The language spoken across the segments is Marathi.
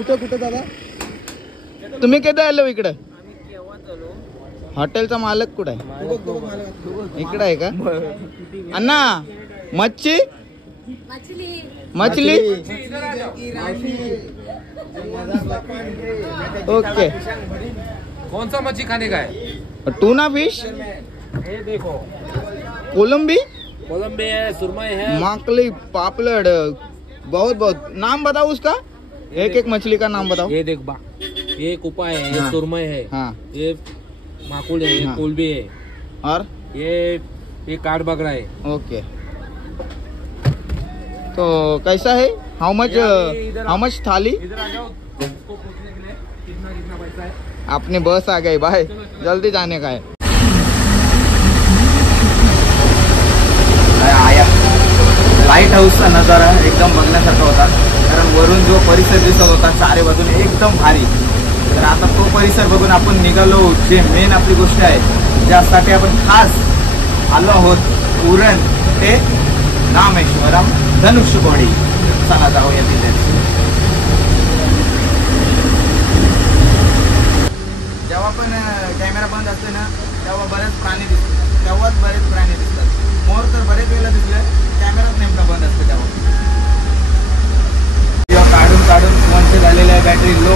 कुठं कुठं दादा तुम्ही कधी आलो इकडे? हॉटेलचा मालक कुठं आहे? इकडे आहे का अण्णा? मच्छी मछली ओके। कौन सा मच्छी खाने का है? टूना फिश, ये देखो कोलंबी है, सुरमई है, माकली, पापलेट, बहुत बहुत। नाम बताओ उसका, एक एक मछली का नाम बताओ। ये देख बा, ये कुपा है, ये हाँ। सुरमई है, हाँ ये माकुल है, ये हाँ। कोलंबी है, और ये काठ बकरा है। ओके। तो कैसा है? हाउ मच थाली? इधर आ जाओ, इसको पूछने के लिए कितना कितना पैसा है। आपने बस आ गई भाई, जल्दी जाने का है। आया लाईट हाऊसचा नजारा एकदम बघण्यासारखा होता, कारण वरून जो परिसर दिसत होता चारी बाजूने एकदम भारी। तर आता तो परिसर बघून आपण निघालो, जे मेन आपली गोष्ट आहे ज्यासाठी आपण खास आलो आहोत, उरण ते रामेश्वरम धनुष्यकोडी। चला जाऊया तिथे। जेव्हा पण कॅमेरा बंद असते ना तेव्हा बरेच प्राणी दिसतात, तेव्हाच बरेच प्राणी दिसतात। मोर तर बरेच वेळेला दिसले, कॅमेराच नेमका बंद असते तेव्हा। काढून काढून वंच झालेली आहे बॅटरी लो,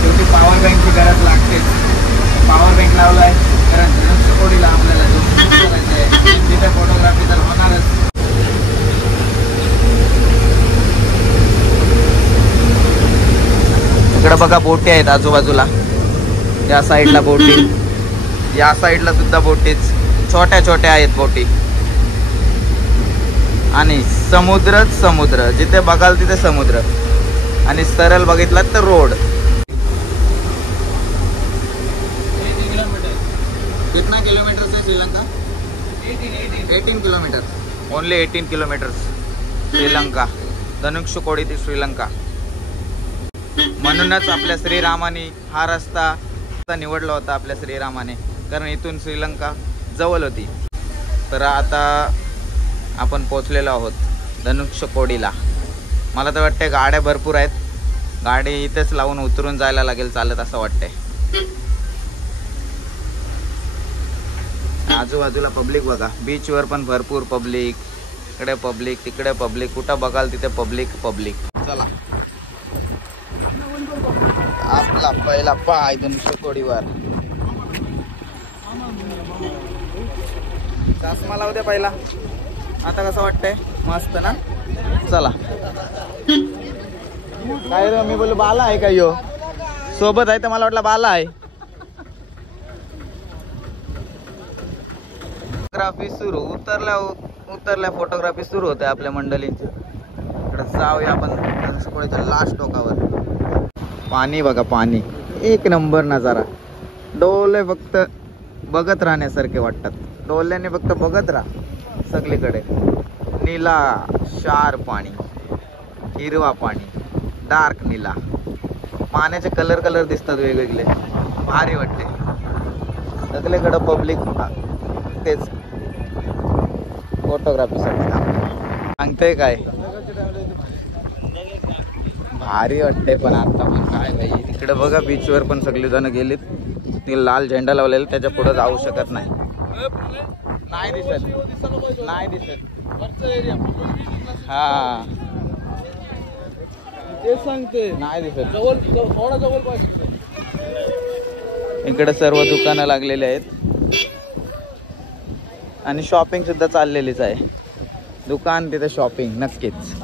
शेवटी पॉवर बँकची गरज लागते। पॉवर बँक लावलाय कारण धनुष्यकोडीला आपल्याला जो करायचं आहे तिथे फोटोग्राफी तर होणारच। इकडे बघा बोटी आहेत आजूबाजूला, या साईडला बोटी, या साईडला सुद्धा बोटीच, छोट्या छोट्या आहेत बोटी। आणि समुद्रच समुद्र, जिथे बघाल तिथे समुद्र, आणि सरळ बघितलात तर रोड। कितना किलोमीटर से Sri Lanka? 18 kilometre, only 18 kilometre Sri Lanka, Dhanushkodi ते श्रीलंका। म्हणूनच आपल्या श्रीरामाने हा रस्ता निवडला होता, आपल्या श्रीरामाने, कारण इथून श्रीलंका जवळ होती। तर आता आपण पोहोचलेलो आहोत धनुष्यकोडीला। मला तर वाटते गाड्या भरपूर आहेत, गाडी इथेच लावून उतरून जायला लागेल चालत असं वाटतंय। आजूबाजूला पब्लिक बघा, बीचवर पण भरपूर पब्लिक, इकडे पब्लिक तिकडे पब्लिक, कुठं बघाल तिथे पब्लिक पब्लिक। चला आपला पहिला पाय धनुष्यकोडीवर। चष्मा लावू दे पहिला, आता कसं वाटतंय? मस्त ना? चला। काय रे, मी बोललो बाला आहे का यो सोबत आहे, तर मला वाटलं बाला आहे। फोटोग्राफी सुरू, उतरल्या फोटोग्राफी सुरू होते आपल्या मंडळींची। इकडे जाऊया आपण धनुष्यकोडीच्या लास्ट टोकावर। पाणी बघा, पाणी एक नंबर नजारा, डोले फक्त बघत राहण्यासारखे वाटतात, डोल्याने फक्त बघत राहा सगळीकडे। नीला शार पाणी, हिरवा पाणी, डार्क नीला, पाण्याचे कलर दिसतात वेगवेगळे, भारी वाटते। सगळीकडे पब्लिक तेच फोटोग्राफीसाठी सांगते काय, भारी वाटते। पण आता पण काय भाई, तिकडे बघा बीचवर पण सगळे जण गेलेत, ते लाल झेंडा लावलेला त्याच्या पुढे जाऊ शकत नाही। नाही दिसत, नाही दिसत, हा ते सांगते नाही दिसत, थोडा जवळ पाहिजे। इकडे सर्व दुकानं लागलेली आहेत आणि शॉपिंग सुद्धा चाललेलीच आहे, दुकान तिथे शॉपिंग नक्कीच।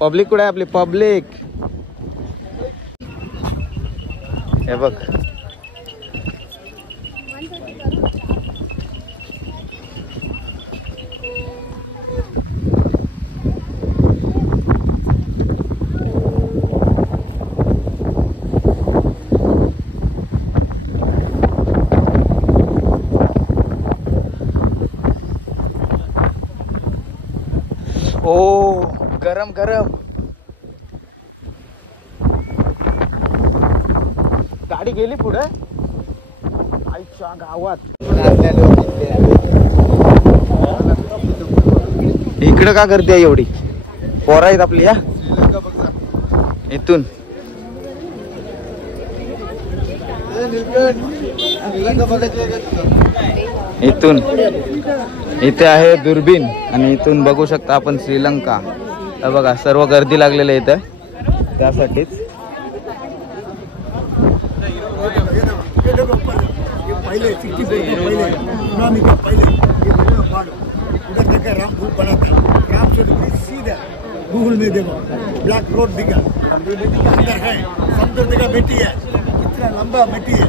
पब्लिक कुठे आहे आपली पब्लिक? हे बघ, ओ गरम गरम, गाडी गेली पुढे आईच्या गावात। इकडे का करते एवढी पोरं आहेत आपली? या इथून इथून इथे आहे दुर्बीन आणि इथून बघू शकता आपण श्रीलंका. हे बघा सर्व गर्दी लागलेली आहे इथं त्यासाठीच. पहले 60 पहले सुनामी का पहले ये बना बाढ़ उधर देखा रामपुर बना था. राम से सीधा गूगल में देखो ब्लैक रोड दिखा अंदर है समुद्र दिखा मिट्टी है इतना लंबा मिट्टी है.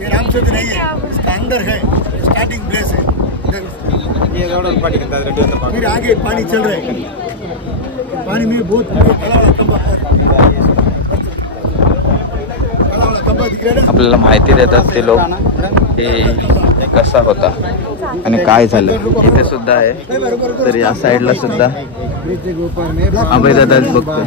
ये राम से नहीं है इसका अंदर है स्टार्टिंग प्लेस है. फिर आगे पानी चल रहा है. पानी में बहुत काला खंबा दिख रहा है. आपल्याला माहिती देतात ते लोक की कसा होता आणि काय झालं. इथे सुद्धा आहे तर या साईडला सुद्धा अभय दादा बघतो.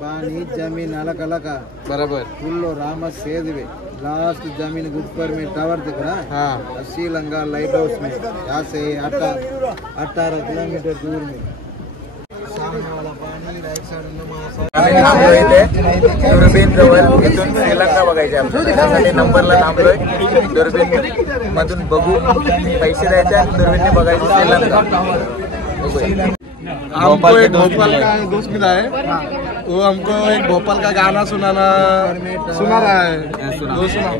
पानी जमीन अलग अलग बरोबर फुल राम सेदवे लास्ट जमीन ऊपर में टावर दिख रहा है. हाँ श्रीलंका लाइट हाउस में यहाँ से 18 किलोमीटर दूर में. सामने वाला पानी राइट साइड दुर्बीन जवळ इथून श्रीलंका बघायची आपल्याला. नंबरला थांबलोय दुर्बीन मधून बघू पैसे द्यायचे आणि दुर्बीनने बघायचं श्रीलंका. हमको एक भोपाल का दोस्त मिला है. वो हमको एक भोपाल का गाना सुना रहा है. दो सुना.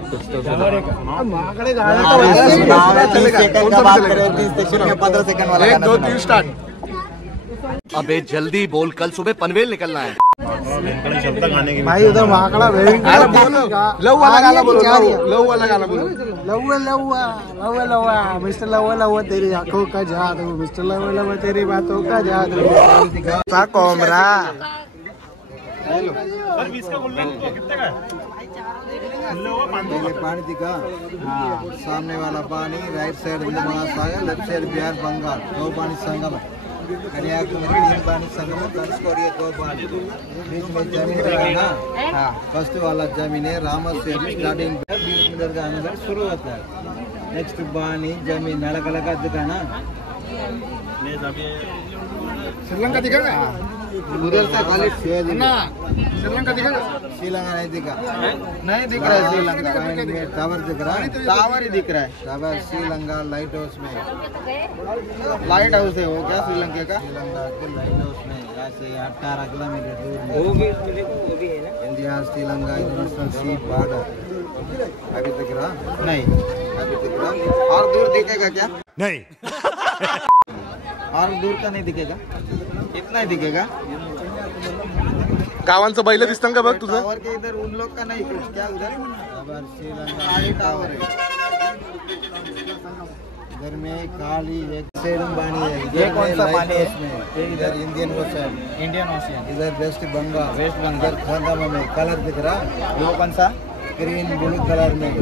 एक दो तीन स्टार्ट. अबे जल्दी बोल, कल सुबह पनवेल निकलना है. भाई उधर महाकाला अरे बोलो लव वाला गाना बोलो. लव वाला गाना बोलो. लव्वा लव्वा लव्वा लव्वा मिस्टर लव्वा लव्वा तेरी आंखों का जादू मिस्टर लव्वा लव्वा तेरी बातों का जादू. कोमरा पहले पानी दिखा. हाँ सामने वाला पानी राइट साइड महासागर लेफ्ट साइड बिहार बंगाल. दो पानी संगम है. कन्याकुमारी 3 पानी संगम है. धनुषकोडी 2 पानी. बीच में जमीन है ना. हाँ फर्स्ट वाला जमीन है रामस से स्टार्टिंग 20 मीटर का अंदर शुरू होता है. नेक्स्ट पानी जमीन अलग अलग दिखाना. श्रीलंका दिखा उधर से खाली श्रीलंका दिखा. श्रीलंका नहीं दिखा. नहीं दिख रहा है श्रीलंका. टावर दिख रहा है. टावर ही दिख रहा है. टावर श्रीलंका लाइट हाउस में. लाइट हाउस है वो क्या श्रीलंका का. श्रीलंका के लाइट हाउस में यहाँ से 18 किलोमीटर दूर में India Sri Lanka international sea border. अभी दिख रहा नहीं अभी दिख रहा. और दूर दिखेगा क्या. नहीं. और दूर का नहीं दिखेगा. इतना ही दिखेगा. गावांचं बैल दिसतं का बघ तुझं. टावर के इधर उन लोग का नहीं कुछ क्या उधर टावर श्रीलंका खाली टावर है. इधर में काली एक साइड पानी है. ये कौन सा पानी है. इधर इंडियन ओशन. Indian ocean. इधर वेस्ट बंगाल. वेस्ट बंगाल. खंडम में कलर दिख रहा. वो कौन सा. ग्रीन ब्लू कलर में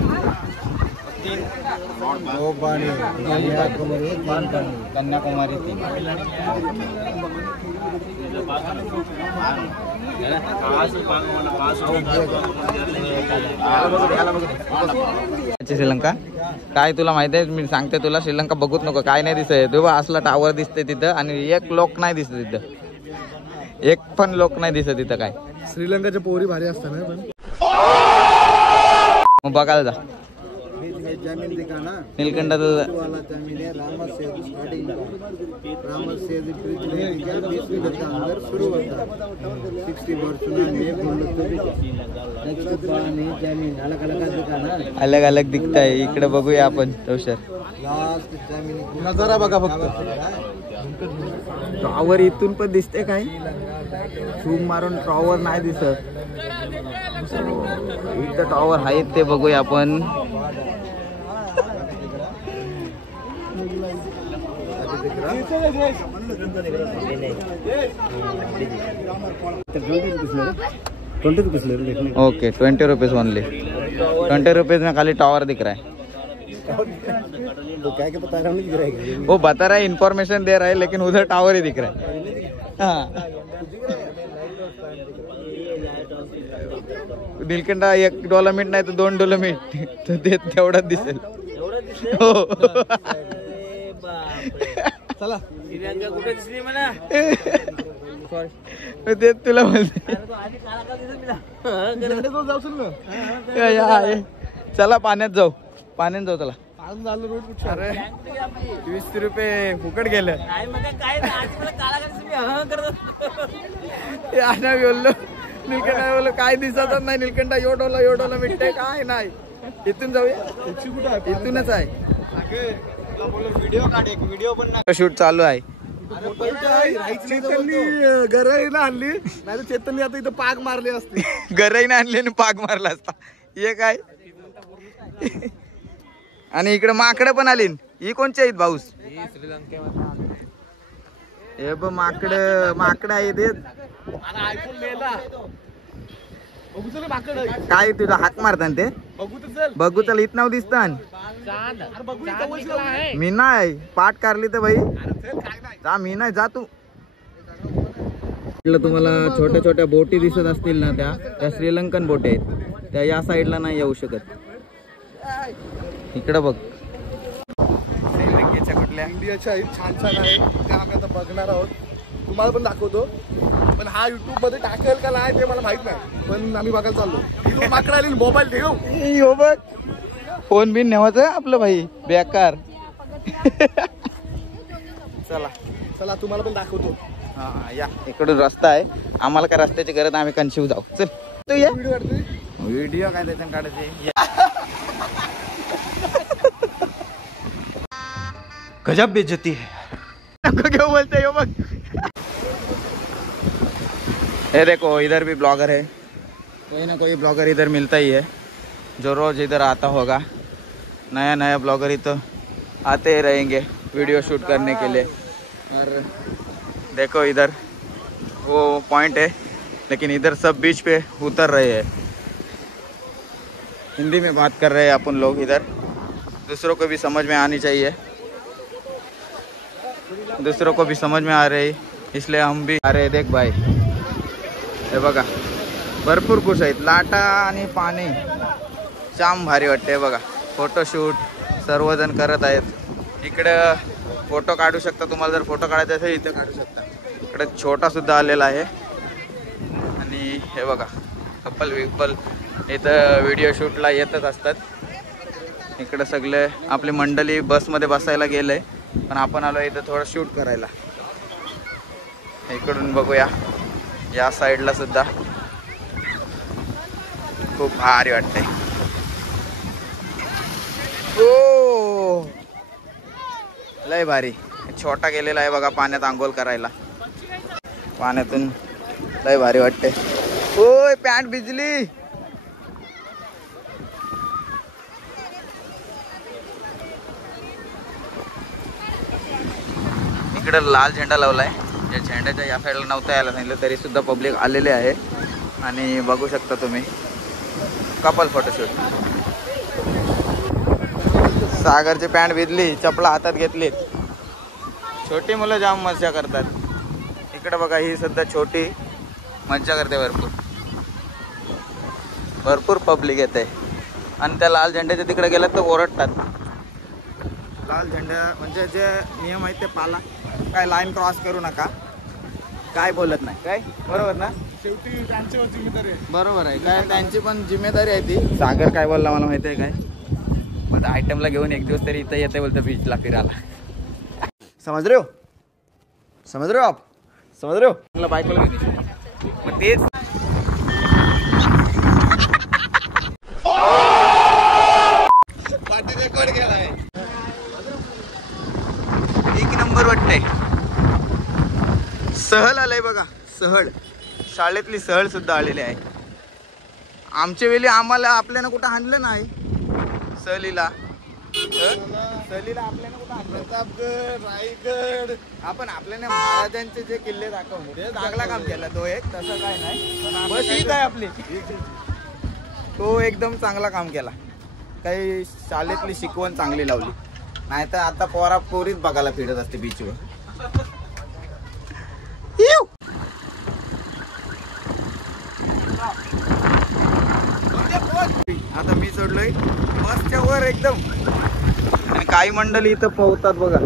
2 पानी. कन्याकुमारी 3 पानी. कन्याकुमारी 3. श्रीलंका काय तुला माहिती आहे. मी सांगते तुला श्रीलंका बघूच नको. काय नाही दिसत. तेव्हा असला टावर दिसते तिथं आणि एक लोक नाही दिसत तिथं. एक पण लोक नाही दिसत तिथं. काय श्रीलंकाच्या पोरी भारी असतात ना. पण मग बघायला जा. बीच में जमीन दिखाना. नीलकंठ वाला जमीन है रामस सेतु स्टार्टिंग. रामस सेतु ब्रिज में 20 मीटर का अंदर शुरू होता है. 60 वर्ष में नेक्स्ट पानी जमीन अलग अलग दिखाना. अलग अलग दिखत आहे. इकडे बघूया आपण तवशर. लास्ट जमीन नजारा बघा फक्त. टॉवर इथून पण दिसते काय. झूम मारून टॉवर नाही दिसत. इथं टॉवर आहेत ते बघूया आपण. Okay 20 rupees only. 20 रुपीज में खाली टावर दिख रहा है. तो क्या बता रहा हूँ. वो बता रहा है इन्फॉर्मेशन दे रहा है लेकिन उधर टावर ही दिख रहा है. नीलकंठ $1 नाही तर $2 तर ते तेवढाच दिसेल. हो चला कुठे दिसली म्हणा ते तुला म्हणते. चला पाण्यात जाऊ चला. अरे 20 रुपये फुकट गेलं. बोललो नीलकंठ बोललो काय दिसतच नाही. नीलकंठ एवढोला मिठते काय नाही. इथून जाऊया. इथूनच आहे. व्हिडिओ पण शूट चालू आहे. चेतननी गरई ना आणली नाही तर चेतननी आता इथं पाक मारली असते. गरई ना आणली आणि पाक मारला असता. हे काय आणि इकडे माकडं पण आली. ही कोणची आहेत भाऊस? हे ब माकड आहे ते. काय तुझा हाक मारता ते बघू चल. इथं नाव दिसतं मी नाही पाठ कारली तर भाई जा. मी नाही जा. तू तुम्हाला छोट्या छोट्या बोटी दिसत असतील ना, त्या श्रीलंकन बोटी आहेत. त्या या साईडला नाही येऊ शकत. इकडं बघ श्रीलंकेच्या कुठल्या इंडियाच्या आहेत, छान छान आहे. त्या आम्ही आता बघणार आहोत. तुम्हाला पण दाखवतो. पण हा युट्यूब मध्ये टाकेल का नाही ते मला माहित नाही. पण आम्ही बघायला चाललो. माकडा आली मोबाईल ठेव. हो बघ फोन बिन नेवायचं आपलं भाई बेकार. चला तुम्हाला पण दाखवतो. हा या इकडून रस्ता आहे. आम्हाला काय रस्त्याची गरज नाही. आम्ही कन्फ्यूज जाऊ. चल तू ये. व्हिडिओ काय त्याच्यानं काढायचे. गजब बेइज्जती है. नको क्यों बोलते हो बघ. ये देखो इधर भी ब्लॉगर है. कोई ना कोई ब्लॉगर इधर मिलता ही है जो रोज इधर आता होगा. नया ब्लॉगर ही तो आते ही रहेंगे वीडियो शूट करने के लिए. और देखो इधर वो पॉइंट है लेकिन इधर सब बीच पे उतर रहे हैं. हिंदी में बात कर रहे हैं अपन लोग. इधर दूसरों को भी समझ में आनी चाहिए. दूसरों को भी समझ में आ रही इसलिए हम भी आ रहे. देख भाई हे बघा भरपूर खुश आहेत. लाटा आणि पाणी जाम भारी वाटते बघा. फोटोशूट सर्वजण करत आहेत. इकडं फोटो काढू शकता. तुम्हाला जर फोटो काढायचा असेल इथं काढू शकता. इकडे छोटा सुद्धा आलेला आहे. आणि हे बघा कपल इथं व्हिडिओ शूटला येतच असतात. इकडं सगळे आपली मंडळी बसमध्ये बसायला गेले पण आपण आलो इथं थोडं शूट करायला. इकडून बघूया या साईडला सुद्धा खूप भारी वाटते. ओ लय भारी. छोटा गेलेला आहे बघा पाण्यात आंघोळ करायला. पाण्यातून लय भारी वाटते. ओय पॅन्ट भिजली. इकडे लाल झेंडा लावलाय. या झेंड्याच्या या साईडला नव्हता यायला सांगितलं तरी सुद्धा पब्लिक आलेले आहे. आणि बघू शकता तुम्ही कपल फोटोशूट. सागरची पॅन्ट भिजली. चपला हातात घेतलीत. छोटी मुलं जाम मजा करतात. इकडे बघा ही सुद्धा छोटी मज्जा करते. भरपूर पब्लिक येते. आणि त्या लाल झेंड्याच्या तिकडे गेल्यात तर ओरडतात. लाल झेंडा म्हणजे जे नियम आहेत ते पाला. काय लाईन क्रॉस करू नका. काय बोलत नाही. काय बरोबर ना. शेवटी त्यांच्यावर जिम्मेदारी आहे. बरोबर आहे. काय त्यांची पण जिम्मेदारी आहे ती. सागर काय बोलला मला माहिती आहे काय. बोलता आयटमला घेऊन एक दिवस तरी इथं येते बोलतं बीचला फिरायला. समज रे हो आप. समज रे हो. मला बायकोला मग तेच एक नंबर वाटतंय. सहल आलंय बघा. सहल शाळेतली सहल सुद्धा आलेली आहे. आमच्या वेळी आम्हाला आपल्याला कुठं आणलं नाही सहलीला. सहलीला आपल्याला कुठं आणलं. प्रतापगड, रायगड. आपण आपल्याला महाराजांचे जे किल्ले दाखवले चांगला काम केला तो एक. तसं काय नाही. बस हीच आहे आपली. तो एकदम चांगला काम केला. काही शाळेतली शिकवण चांगली लावली. नाही तर आता पोरीच बघायला फिरत असते बीचवर. बरोबर एकदम. आणि काही मंडळी इथं पोहतात बघा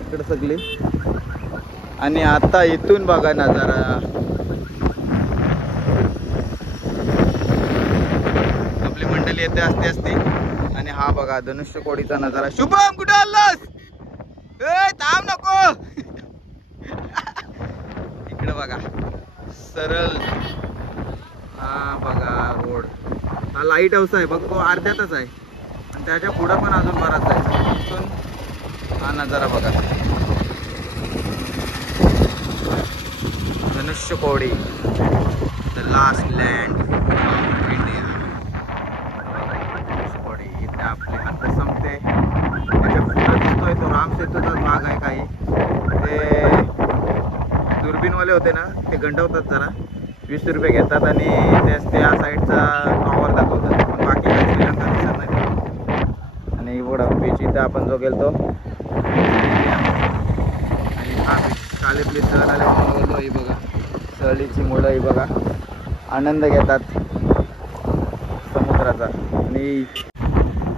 इकडे सगळी. आणि आता इथून बघा नजारा. आपली मंडळी येते असते. आणि हा बघा धनुष्य कोडीचा नजारा. शुभम कुठे आलास? थांब नको. इकडे बघा सरळ. हा बघा रोड. हा लाईट हाऊस आहे बघ, तो अर्ध्यातच आहे. आणि त्याच्या पुढं पण अजून बराच आहे. तिथून हा नजारा बघा. धनुष्य कोडी, the last land of India. धनुष्य कोडी इथे आपली आता संपते. त्याच्या पुढं दिसतोय तो राम सेतूचाच भाग आहे. काही ते दुर्बीनवाले होते ना, ते गंडवतात जरा. 20 रुपये घेतात आणि त्या साईडचा टॉवर दाखवतात. पण बाकी काही श्रीलंका दिसत नाही. आणि एवढा बीच इथं आपण जो गेलतो. आणि हा शाळेतली सहल आले म्हणून ही बघा सहलीची मुलं ही बघा आनंद घेतात समुद्राचा. आणि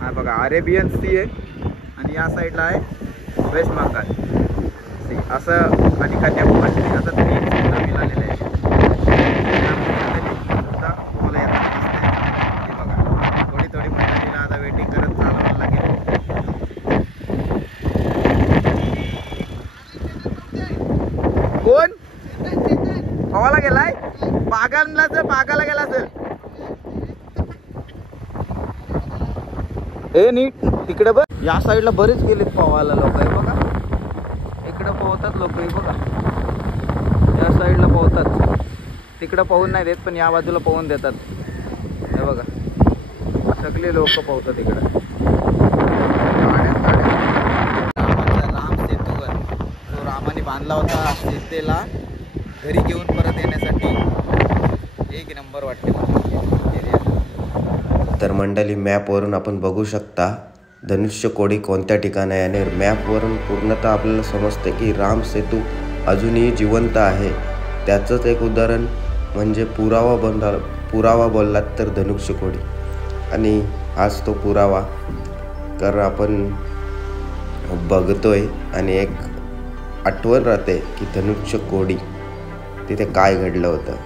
हा बघा अरेबियन सी आहे. आणि या साईडला आहे वेस्ट बंगाल सी असं. आणि कन्याकुमारी असं 3 समुद्र मिळालेले आहे. थोडी मंडळीला आता वेटिंग करत चालवायला लागेल. कोण पवाला गेलाय? बागाला गेला असेल. हे नीट तिकडे बघ. या साईडला बरेच गेलेत पवायला लोक. आहे बघा इकडे पोहतात लोक. बघा या साईडला पोहतात. तिकडं पोहून नाही देत पण या बाजूला पोहून देतात. हे बघा सगळे लोक पोहतात इकडं. राम सेतूवर जो रामाने बांधला होता सीतेला घरी घेऊन परत येण्यासाठी. एक नंबर वाटते. तर मंडळी मॅपवरून आपण बघू शकता धनुष्य कोडी कोणत्या ठिकाणी आहे. आणि मॅपवरून पूर्णतः आपल्याला समजते की राम सेतू अजूनही जिवंत आहे. त्याचंच एक उदाहरण म्हणजे पुरावा बोललात तर धनुष्य कोडी. आणि आज तो पुरावा कारण आपण बघतोय आणि एक आठवण राहते की धनुष्य कोडी तिथे काय घडलं होतं.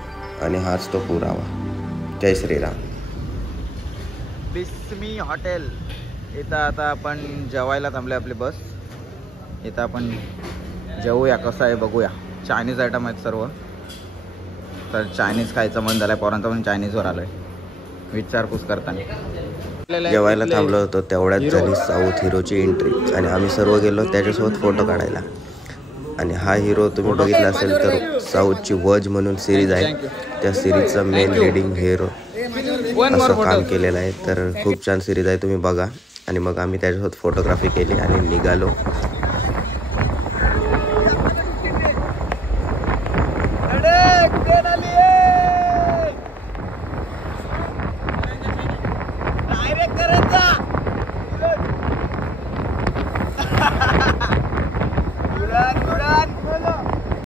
आणि हाच तो पुरावा. जय श्रीराम. बिस्मी हॉटेल इथं आता आपण जेवायला थांबले आपली बस. इथं आपण जेवूया. कसं आहे बघूया. चायनीज आयटम आहेत सर्व. तर चायनीज खायचं मन झालं आहे पोरांचं पण चायनीजवर आलो आहे विचारपूस करताना. जेवायला थांबलो होतो तेवढ्याच झाली साऊथ हिरोची एंट्री. आणि आम्ही सर्व गेलो त्याच्यासोबत फोटो काढायला. आणि हा हिरो तुम्ही बघितला असेल तर साऊथची वज म्हणून सिरीज आहे. त्या सिरीजचा मेन लीडिंग हिरो असं काम केलेलं आहे. तर खूप छान सिरीज आहे तुम्ही बघा. आणि मग आम्ही त्याच्यासोबत फोटोग्राफी केली आणि निघालो.